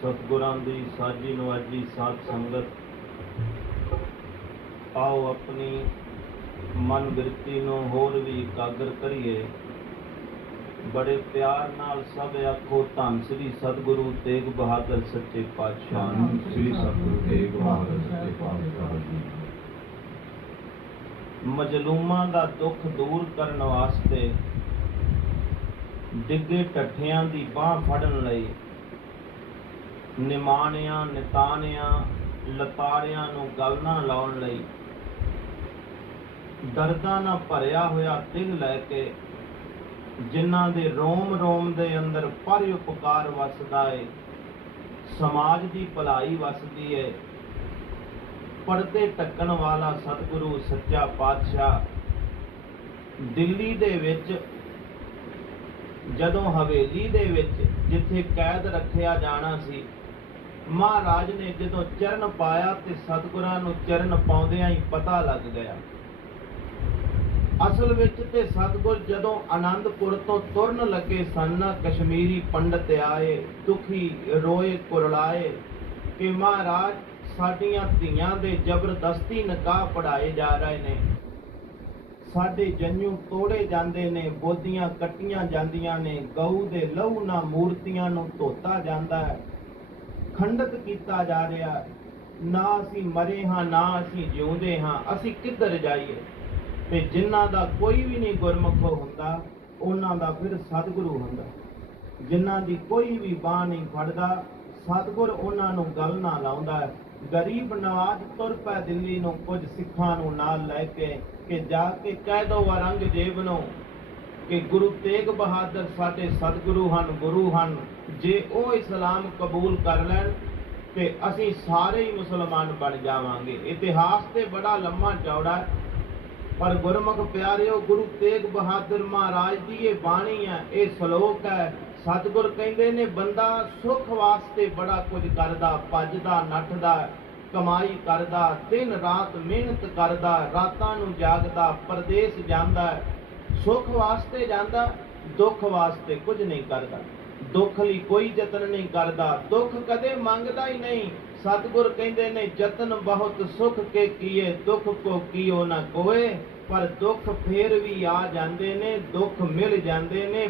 ਸਤਿਗੁਰਾਂ ਦੀ ਸਾਜੀ ਨਵਾਜੀ ਸਾਧ ਸੰਗਤ, ਆਓ ਆਪਣੀ ਮਨ ਬਿਰਤੀ ਨੂੰ ਹੋਰ ਵੀ ਇਕਾਗਰ ਕਰੀਏ। ਬੜੇ ਪਿਆਰ ਨਾਲ ਸਭ ਆਖੋ, ਧੰਨ ਸ੍ਰੀ ਸਤਿਗੁਰੂ ਤੇਗ ਬਹਾਦਰ ਸੱਚੇ ਪਾਤਸ਼ਾਹ। ਸ੍ਰੀ ਸਤਿਗੁਰੂ ਤੇਗ ਬਹਾਦਰ ਸੱਚੇ ਪਾਤਸ਼ਾਹ ਜੀ। ਮਜਲੂਮਾਂ ਦਾ ਦੁੱਖ ਦੂਰ ਕਰਨ ਵਾਸਤੇ ਡਿੱਗੇ ਟੱਠਿਆਂ ਦੀ ਬਾਹ ਫੜਨ ਲਈ ਨਿਮਾਣਿਆਂ, ਨਿਤਾਣਿਆਂ, ਲਤਾਰਿਆਂ ਨੂੰ ਗਲ ਲਾਉਣ ਲਈ ਦਰਦਾਂ ਨਾਲ ਭਰਿਆ ਹੋਇਆ ਤਿੰਨ ਲੈ ਕੇ ਜਿਨ੍ਹਾਂ ਦੇ ਰੋਮ ਰੋਮ ਦੇ ਅੰਦਰ ਪਰ ਉਪਕਾਰ ਵਸਦਾ ਏ, ਸਮਾਜ ਦੀ ਭਲਾਈ ਵਸਦੀ ਏ ਪਰਦੇ ਟੱਕਣ ਵਾਲਾ ਸਤਿਗੁਰੂ, ਸੱਚਾ ਪਾਤਸ਼ਾਹ ਦਿੱਲੀ ਦੇ ਵਿੱਚ, ਜਦੋਂ ਹਵੇਲੀ ਦੇ ਵਿੱਚ ਜਿੱਥੇ ਕੈਦ ਰੱਖਿਆ ਜਾਣਾ ਸੀ, ਮਹਾਰਾਜ ਨੇ ਜਦੋਂ ਚਰਨ ਪਾਇਆ ਤੇ ਸਤਿਗੁਰਾਂ ਨੂੰ ਚਰਨ ਪਾਉਂਦਿਆਂ ਹੀ ਪਤਾ ਲੱਗ ਗਿਆ। ਅਸਲ ਵਿੱਚ ਤੇ ਸਤਿਗੁਰ ਜਦੋਂ ਆਨੰਦਪੁਰ ਤੋਂ ਤੁਰਨ ਲੱਗੇ ਸਨ, ਕਸ਼ਮੀਰੀ ਪੰਡਤ ਆਏ, ਦੁਖੀ ਰੋਏ, ਕੁਰਲਾਏ ਕਿ ਮਹਾਰਾਜ ਸਾਡੀਆਂ ਧੀਆਂ ਦੇ ਜ਼ਬਰਦਸਤੀ ਨਿਕਾਹ ਪੜਾਏ ਜਾ ਰਹੇ ਨੇ। ਸਾਡੇ ਜੰਨੂ ਤੋੜੇ ਜਾਂਦੇ ਨੇ, ਬੋਦੀਆਂ ਕੱਟੀਆਂ ਜਾਂਦੀਆਂ ਨੇ, ਗਊ ਦੇ ਲਹੂ ਨਾਲ ਮੂਰਤੀਆਂ ਨੂੰ ਧੋਤਾ ਜਾਂਦਾ ਹੈ। ਖੰਡਿਤ ਕੀਤਾ ਜਾ ਰਿਹਾ ਨਾ ਅਸੀਂ ਮਰੇ ਹਾਂ, ਨਾ ਅਸੀਂ ਜਿਉਂਦੇ ਹਾਂ, ਅਸੀਂ ਕਿੱਧਰ ਜਾਈਏ? ਤੇ ਜਿਨ੍ਹਾਂ ਦਾ ਕੋਈ ਵੀ ਨਹੀਂ ਗੁਰਮੁਖ ਹੁੰਦਾ, ਉਹਨਾਂ ਦਾ ਫਿਰ ਸਤਿਗੁਰੂ ਹੁੰਦਾ। ਜਿਨ੍ਹਾਂ ਦੀ ਕੋਈ ਵੀ ਬਾਹ ਨਹੀਂ ਫੜਦਾ, ਸਤਿਗੁਰ ਉਹਨਾਂ ਨੂੰ ਗੱਲ ਨਾ ਲਾਉਂਦਾ ਹੈ। ਗਰੀਬ ਨਵਾਜ ਤੁਰ ਪੈ ਦਿੱਲੀ ਨੂੰ, ਕੁਝ ਸਿੱਖਾਂ ਨੂੰ ਨਾਲ ਲੈ ਕੇ, ਕਿ ਜਾ ਕੇ ਕਹਿ ਦੋ ਔਰੰਗਜ਼ੇਬ ਨੂੰ ਕਿ ਗੁਰੂ ਤੇਗ ਬਹਾਦਰ ਸਾਡੇ ਸਤਿਗੁਰੂ ਹਨ, ਗੁਰੂ ਹਨ, ਜੇ ਉਹ ਇਸਲਾਮ ਕਬੂਲ ਕਰ ਲੈਣ, ਤੇ ਅਸੀਂ ਸਾਰੇ ਹੀ ਮੁਸਲਮਾਨ ਬਣ ਜਾਵਾਂਗੇ। ਇਤਿਹਾਸ ਤੇ ਬੜਾ ਲੰਮਾ ਚੌੜਾ ਹੈ, ਪਰ ਗੁਰਮੁਖ ਪਿਆਰਿਓ, ਗੁਰੂ ਤੇਗ ਬਹਾਦਰ ਮਹਾਰਾਜ ਦੀ ਇਹ ਬਾਣੀ ਹੈ, ਇਹ ਸ਼ਲੋਕ ਹੈ ਸਤਿਗੁਰ ਕਹਿੰਦੇ ਨੇ, ਬੰਦਾ ਸੁਖ ਵਾਸਤੇ ਬੜਾ ਕੁਝ ਕਰਦਾ, ਭੱਜਦਾ, ਨੱਠਦਾ, ਕਮਾਈ ਕਰਦਾ, ਦਿਨ ਰਾਤ ਮਿਹਨਤ ਕਰਦਾ, ਰਾਤਾਂ ਨੂੰ ਜਾਗਦਾ, ਪਰਦੇਸ ਜਾਂਦਾ, ਸੁਖ ਵਾਸਤੇ ਜਾਂਦਾ, ਦੁੱਖ ਵਾਸਤੇ ਕੁਝ ਨਹੀਂ ਕਰਦਾ। ਦੁੱਖ ਲਈ ਕੋਈ ਯਤਨ ਨਹੀਂ ਕਰਦਾ, ਦੁੱਖ ਕਦੇ ਮੰਗਦਾ ਹੀ ਨਹੀਂ। ਸਤਿਗੁਰ ਕਹਿੰਦੇ ਨੇ, ਯਤਨ ਬਹੁਤ ਸੁਖ ਕੇ ਕੀਏ, ਦੁੱਖ ਕੋ ਕੀਓ ਨਾ ਕੋਏ, ਪਰ ਦੁੱਖ ਫੇਰ ਵੀ ਆ ਜਾਂਦੇ ਨੇ, ਦੁੱਖ ਮਿਲ ਜਾਂਦੇ ਨੇ